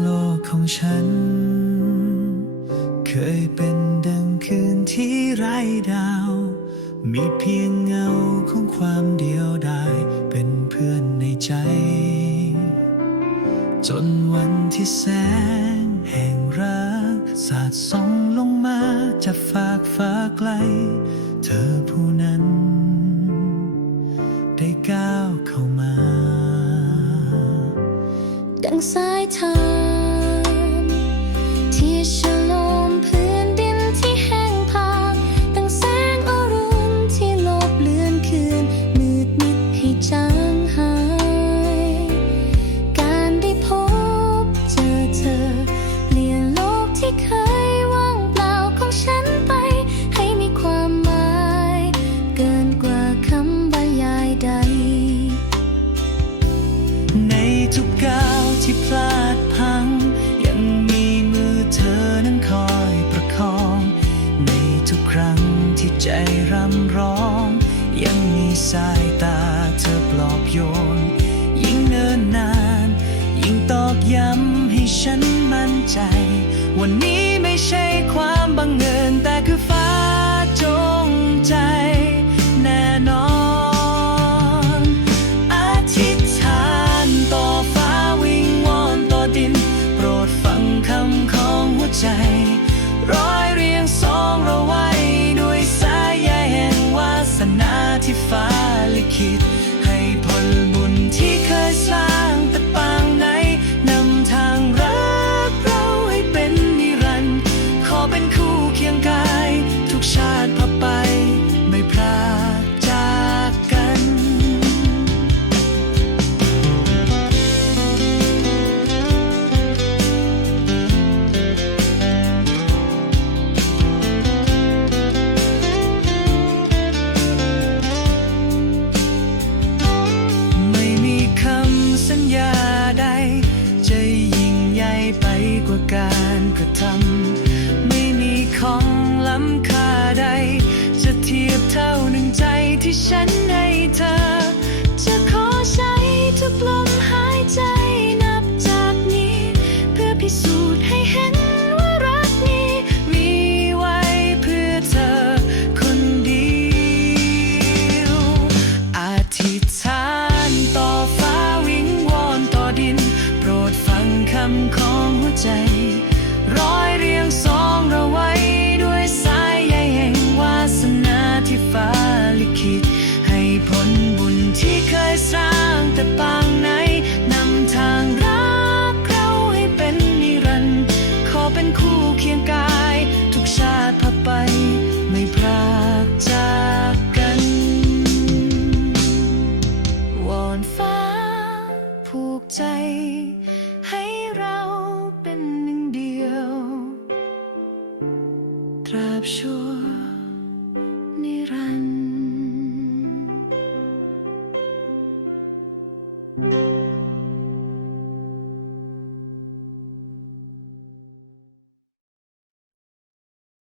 โลกของฉัน เคยเป็นดังคืนที่ไร้ดาว มีเพียงเงาของความเดียวดายเป็นเพื่อนในใจ จนวันที่แสงแห่งรัก สาดส่องลงมาจากฟากฟ้าไกล เธอผู้นั้น ได้ก้าวเข้ามา ดังสายทาน ทุกก้าวที่พลาดพัง ยังมีมือเธอนั้นคอยประคอง ในทุกครั้งที่ใจรำร้อง ยังมีสายตาเธอปลอบโยน ยิ่งเนินนาน ยิ่งตอกย้ำให้ฉันมั่นใจ วันนี้ไม่ใช่ความ กว่าการกระทำไม่มีของล้ำค่าใด จะเทียบเท่าหนึ่งใจที่ฉันำของหัวใจ ร้อยเรียงสองเราไว้ด้วยสายใยแห่งวาสนาที่ฟ้าลิขิต ให้ผลบุญที่เคยสร้างแต่ปางไหนนำทางรักเราให้เป็นนิรันดร์ขอเป็นคู่เคียงกาย ทุกชาติผ่าไปไม่พรากจากกัน วอนฟ้าผูกใจ ให้เราเป็นหนึ่งเดียว ตราบชั่ว